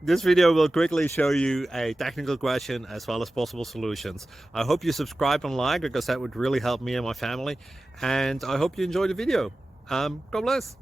This video will quickly show you a technical question as well as possible solutions. I hope you subscribe and like, because that would really help me and my family. And I hope you enjoy the video. God bless.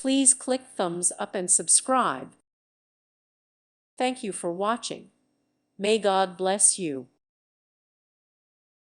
Please click thumbs up and subscribe. Thank you for watching. May God bless you.